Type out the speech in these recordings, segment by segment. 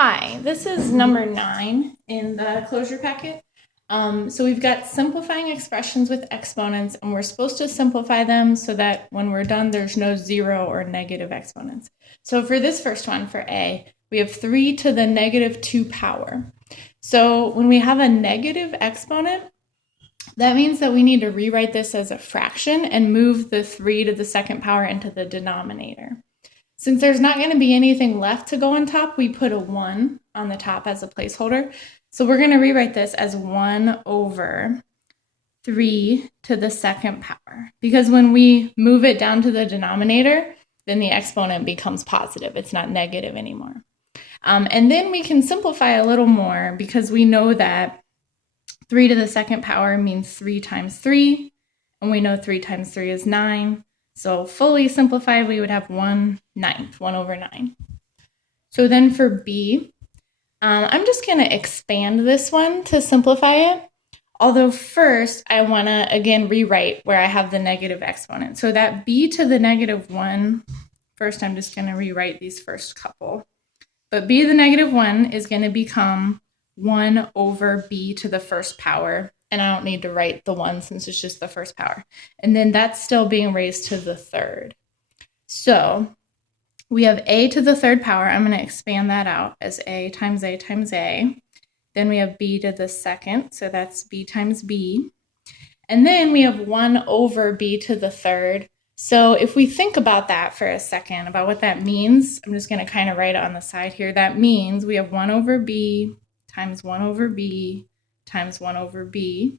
Hi, this is number 9 in the closure packet. So we've got simplifying expressions with exponents, and we're supposed to simplify them so that when we're done, there's no zero or negative exponents. So for this first one, for A, we have 3 to the negative 2 power. So when we have a negative exponent, that means that we need to rewrite this as a fraction and move the 3 to the second power into the denominator. Since there's not going to be anything left to go on top, we put a 1 on the top as a placeholder. So we're going to rewrite this as 1 over 3 to the second power. Because when we move it down to the denominator, then the exponent becomes positive. It's not negative anymore. And then we can simplify a little more because we know that 3 to the second power means 3 times 3. And we know 3 times 3 is 9. So fully simplified, we would have 1/9, 1 over 9. So then for B, I'm just going to expand this one to simplify it. Although first, I want to, again, rewrite where I have the negative exponent. So that B to the negative 1, first I'm just going to rewrite these first couple. But B to the negative 1 is going to become 1 over B to the first power. And I don't need to write the 1 since it's just the first power. And then that's still being raised to the third. So we have A to the third power. I'm going to expand that out as A times A times A. Then we have B to the second, so that's B times B. And then we have 1 over B to the third. So if we think about that for a second, about what that means, I'm just going to kind of write it on the side here. That means we have 1 over B times 1 over B times 1 over B.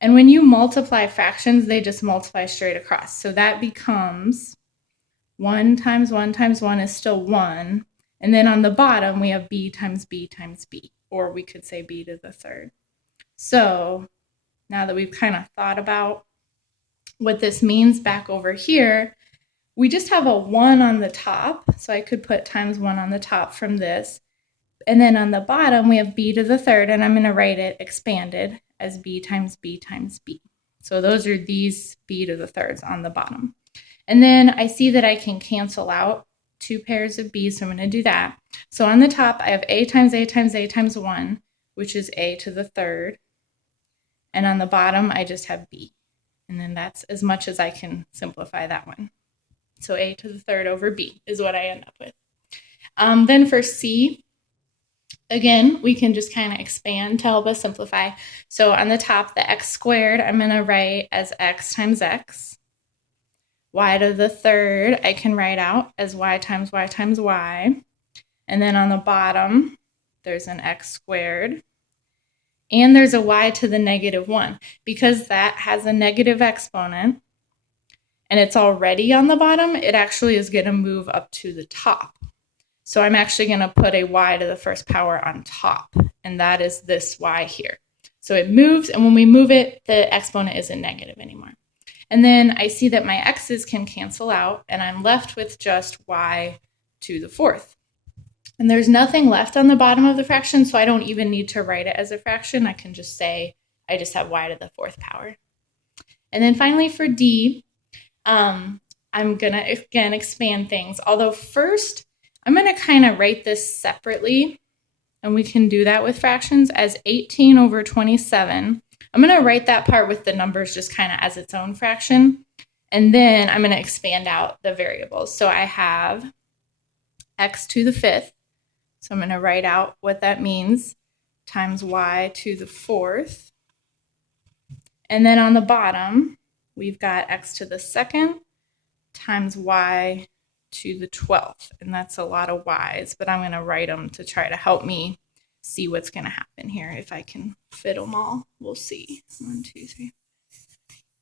And when you multiply fractions, they just multiply straight across. So that becomes 1 times 1 times 1 is still 1. And then on the bottom, we have B times B times B, or we could say B to the third. So now that we've kind of thought about what this means back over here, we just have a 1 on the top. So I could put times 1 on the top from this. And then on the bottom, we have B to the third, and I'm going to write it expanded as B times B times B. So those are these B to the thirds on the bottom. And then I see that I can cancel out 2 pairs of B's, so I'm going to do that. So on the top, I have A times A times A times 1, which is A to the third. And on the bottom, I just have B. And then that's as much as I can simplify that one. So A to the third over B is what I end up with. Then for C, again, we can just kind of expand to help us simplify. So on the top, the x squared, I'm going to write as x times x. Y to the third, I can write out as y times y times y. And then on the bottom, there's an x squared. And there's a y to the negative 1. Because that has a negative exponent, and it's already on the bottom, it actually is going to move up to the top. So I'm actually going to put a y to the first power on top, and that is this y here. So it moves, and when we move it, the exponent isn't negative anymore. And then I see that my x's can cancel out, and I'm left with just y to the fourth. And there's nothing left on the bottom of the fraction, so I don't even need to write it as a fraction. I can just say I just have y to the fourth power. And then finally for D, I'm going to, again, expand things. Although first, I'm going to kind of write this separately, and we can do that with fractions, as 18 over 27. I'm going to write that part with the numbers just kind of as its own fraction, and then I'm going to expand out the variables. So I have x to the fifth, so I'm going to write out what that means, times y to the fourth. And then on the bottom, we've got x to the second times y to the 12th, and that's a lot of y's, but I'm going to write them to try to help me see what's going to happen here. If I can fit them all, we'll see. 1, 2, 3,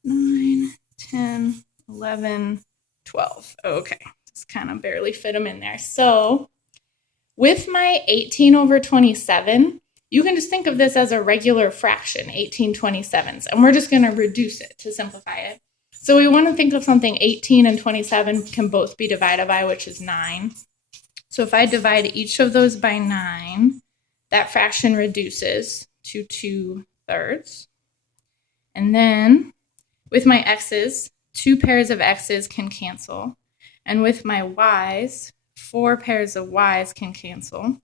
9, 10, 11, 12. Okay, just kind of barely fit them in there. So with my 18 over 27, you can just think of this as a regular fraction, 18/27s, and we're just going to reduce it to simplify it. So we want to think of something 18 and 27 can both be divided by, which is 9. So if I divide each of those by 9, that fraction reduces to 2/3. And then with my x's, 2 pairs of x's can cancel. And with my y's, 4 pairs of y's can cancel.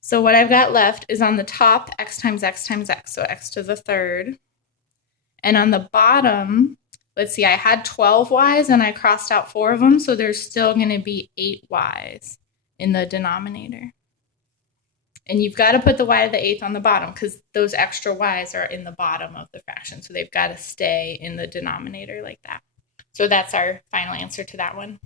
So what I've got left is on the top, x times x times x, so x to the third. And on the bottom, let's see, I had 12 y's and I crossed out 4 of them, so there's still going to be 8 y's in the denominator. And you've got to put the y to the 8th on the bottom because those extra y's are in the bottom of the fraction, so they've got to stay in the denominator like that. So that's our final answer to that one.